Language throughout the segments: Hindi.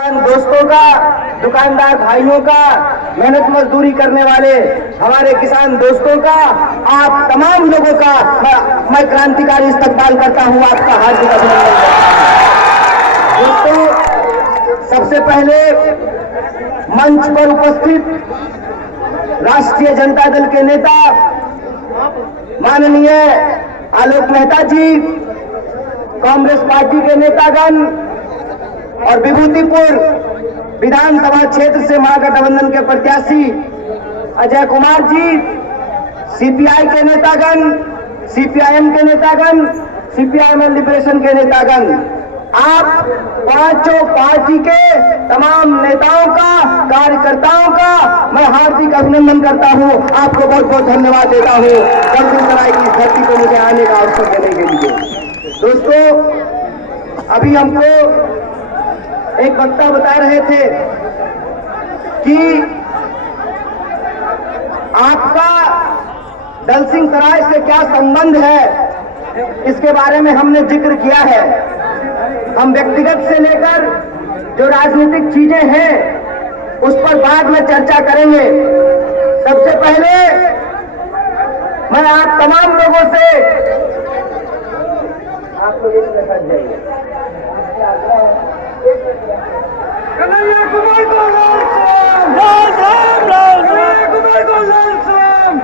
दोस्तों का, दुकानदार भाइयों का, मेहनत मजदूरी करने वाले हमारे किसान दोस्तों का, आप तमाम लोगों का मैं क्रांतिकारी इस्तकबाल करता हूं, आपका हार्दिक अभिनंदन करता हूं। दोस्तों, सबसे पहले मंच पर उपस्थित राष्ट्रीय जनता दल के नेता माननीय आलोक मेहता जी, कांग्रेस पार्टी के नेतागण और विभूतिपुर विधानसभा क्षेत्र से महागठबंधन के प्रत्याशी अजय कुमार जी, सीपीआई के नेतागण, सीपीआईएम के नेतागण, सीपीआईएम लिबरेशन के नेतागण, आप पांचों पार्टी के तमाम नेताओं का, कार्यकर्ताओं का मैं हार्दिक अभिनंदन करता हूं, आपको बहुत बहुत धन्यवाद देता हूं दलसिंहसराय की इस धरती को मुझे आने का अवसर देने के लिए। दोस्तों, अभी हमको एक वक्ता बता रहे थे कि आपका दलसिंहसराय से क्या संबंध है, इसके बारे में हमने जिक्र किया है। हम व्यक्तिगत से लेकर जो राजनीतिक चीजें हैं उस पर बाद में चर्चा करेंगे। सबसे पहले मैं आप तमाम लोगों से, आप लोग एक मिनट हट जाइए। कन्हैया कुमार को लाल सलाम, कन्हैया कुमार को लाल सलाम।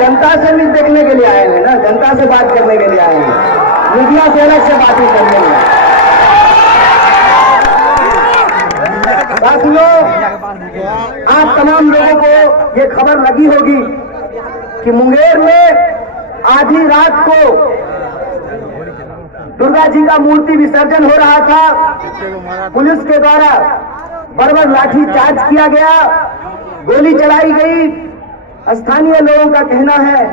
जनता से भी देखने के लिए आए हैं ना, जनता से बात करने के लिए आए हैं, मीडिया से अलग से बातें करने में। साथियों, आप तमाम लोगों को ये खबर लगी होगी कि मुंगेर में आधी रात को दुर्गा जी का मूर्ति विसर्जन हो रहा था। पुलिस के द्वारा बर्बर लाठी चार्ज किया गया, गोली चलाई गई। स्थानीय लोगों का कहना है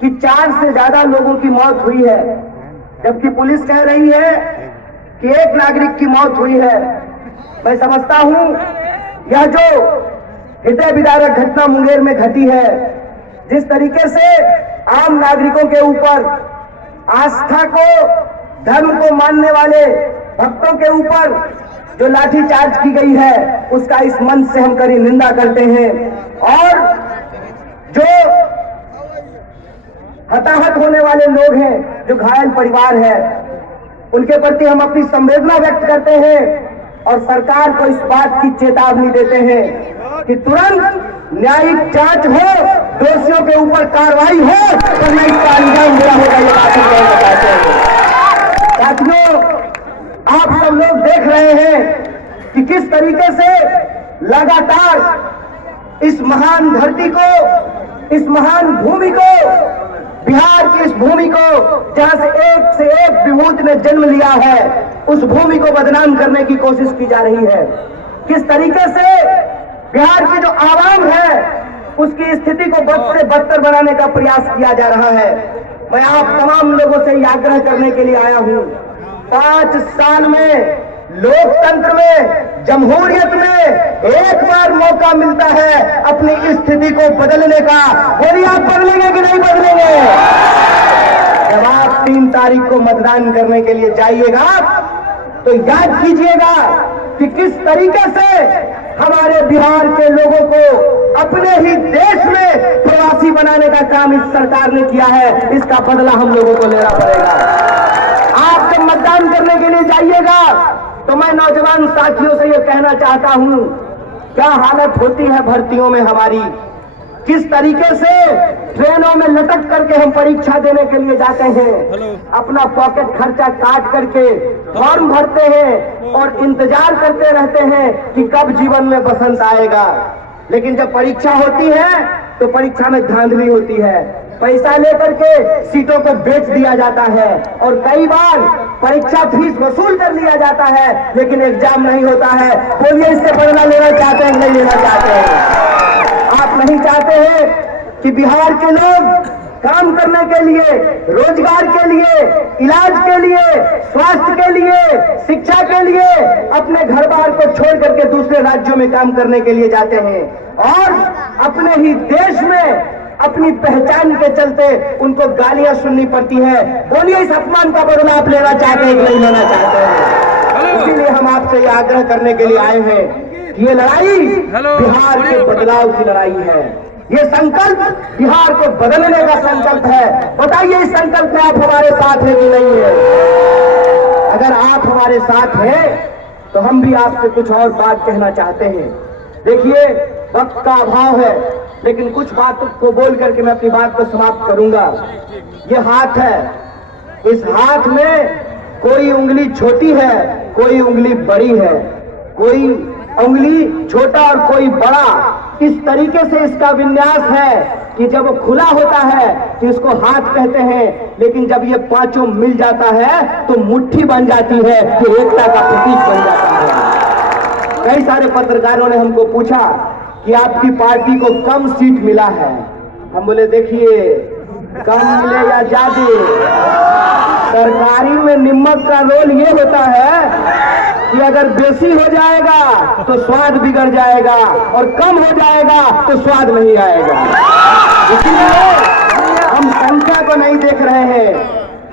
कि 4 से ज्यादा लोगों की मौत हुई है, जबकि पुलिस कह रही है कि 1 नागरिक की मौत हुई है। मैं समझता हूं यह जो हृदय विदारक घटना मुंगेर में घटी है, जिस तरीके से आम नागरिकों के ऊपर, आस्था को, धर्म को मानने वाले भक्तों के ऊपर जो लाठीचार्ज की गई है, उसका इस मंच से हम कड़ी निंदा करते हैं। और जो हताहत होने वाले लोग हैं, जो घायल परिवार है, उनके प्रति हम अपनी संवेदना व्यक्त करते हैं और सरकार को इस बात की चेतावनी देते हैं कि तुरंत न्यायिक जांच हो, दोषियों के ऊपर कार्रवाई हो, वरना इसका अंजाम बुरा होगा, ये बात हम कहना चाहते हैं। साथियों, आप सब लोग देख रहे हैं कि किस तरीके से लगातार इस महान धरती को, इस महान भूमि को, बिहार की इस भूमि को, जहां से एक विभूति ने जन्म लिया है, उस भूमि को बदनाम करने की कोशिश की जा रही है। किस तरीके से बिहार की जो आवाम है उसकी स्थिति को बद से बदतर बनाने का प्रयास किया जा रहा है। मैं आप तमाम लोगों से यह आग्रह करने के लिए आया हूं, 5 साल में, लोकतंत्र में, जमहूरियत में एक बार मौका मिलता है अपनी स्थिति को बदलने का। बोलिए, आप बदलेंगे कि नहीं बदलेंगे? जब आप 3 तारीख को मतदान करने के लिए जाइएगा तो याद कीजिएगा कि किस तरीके से हमारे बिहार के लोगों को अपने ही देश में प्रवासी बनाने का काम इस सरकार ने किया है। इसका बदला हम लोगों को लेना पड़ेगा। आप जब मतदान करने के लिए जाइएगा तो मैं नौजवान साथियों से यह कहना चाहता हूं, क्या हालत होती है भर्तियों में हमारी, किस तरीके से ट्रेनों में लटक करके हम परीक्षा देने के लिए जाते हैं, अपना पॉकेट खर्चा काट करके फॉर्म भरते हैं और इंतजार करते रहते हैं कि कब जीवन में बसंत आएगा। लेकिन जब परीक्षा होती है तो परीक्षा में धांधली होती है, पैसा लेकर के सीटों को बेच दिया जाता है और कई बार परीक्षा फीस वसूल कर लिया जाता है, लेकिन एग्जाम नहीं होता है। बोलिए, इससे बदला लेना चाहते हैं, नहीं लेना चाहते हैं? आप नहीं चाहते हैं कि बिहार के लोग काम करने के लिए, रोजगार के लिए, इलाज के लिए, स्वास्थ्य के लिए, शिक्षा के लिए अपने घर बार को छोड़ करके दूसरे राज्यों में काम करने के लिए जाते हैं और अपने ही देश में अपनी पहचान के चलते उनको गालियां सुननी पड़ती है। बोलिए, इस अपमान का बदला आप लेना चाहते हैं कि नहीं लेना चाहते हैं? इसीलिए हम आपसे ये आग्रह करने के लिए आए हैं कि ये लड़ाई बिहार के बदलाव की लड़ाई है। ये संकल्प बिहार को बदलने का संकल्प है। बताइए, इस संकल्प में आप हमारे साथ हैं कि नहीं है? अगर आप हमारे साथ हैं तो हम भी आपसे कुछ और बात कहना चाहते हैं। देखिए, वक्त का अभाव है, लेकिन कुछ बात को बोल करके मैं अपनी बात को समाप्त करूंगा। ये हाथ है, इस हाथ में कोई उंगली छोटी है, कोई उंगली बड़ी है, कोई उंगली छोटा और कोई बड़ा। इस तरीके से इसका विन्यास है कि जब वो खुला होता है तो इसको हाथ कहते हैं, लेकिन जब ये पांचों मिल जाता है तो मुट्ठी बन जाती है, कि एकता का प्रतीक बन जाता है। कई सारे पत्रकारों ने हमको पूछा कि आपकी पार्टी को कम सीट मिला है। हम बोले, देखिए, कम मिले या ज्यादा, सरकारी में निमक का रोल ये होता है कि अगर बेसी हो जाएगा तो स्वाद बिगड़ जाएगा और कम हो जाएगा तो स्वाद नहीं आएगा। इसलिए हम संख्या को नहीं देख रहे हैं,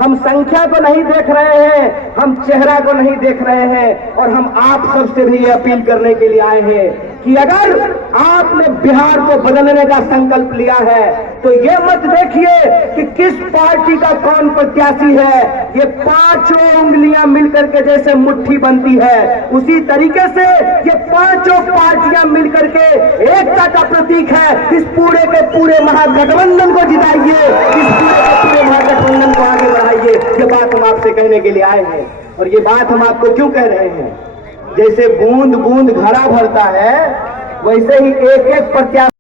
हम संख्या को नहीं देख रहे हैं, हम चेहरा को नहीं देख रहे हैं। और हम आप सबसे भी ये अपील करने के लिए आए हैं कि अगर आपने बिहार को बदलने का संकल्प लिया है तो ये मत देखिए कि किस पार्टी का कौन प्रत्याशी है। ये पांचों उंगलियां मिलकर के जैसे मुट्ठी बनती है, उसी तरीके से ये पांचों पार्टियां मिलकर के एकता का प्रतीक है। इस पूरे के पूरे महागठबंधन को जिताइए, इस पूरे के पूरे महागठबंधन को आगे बढ़ाइए। ये बात हम आपसे कहने के लिए आए हैं। और ये बात हम आपको क्यों कह रहे हैं? जैसे बूंद बूंद घड़ा भरता है, वैसे ही एक एक प्रत्याशी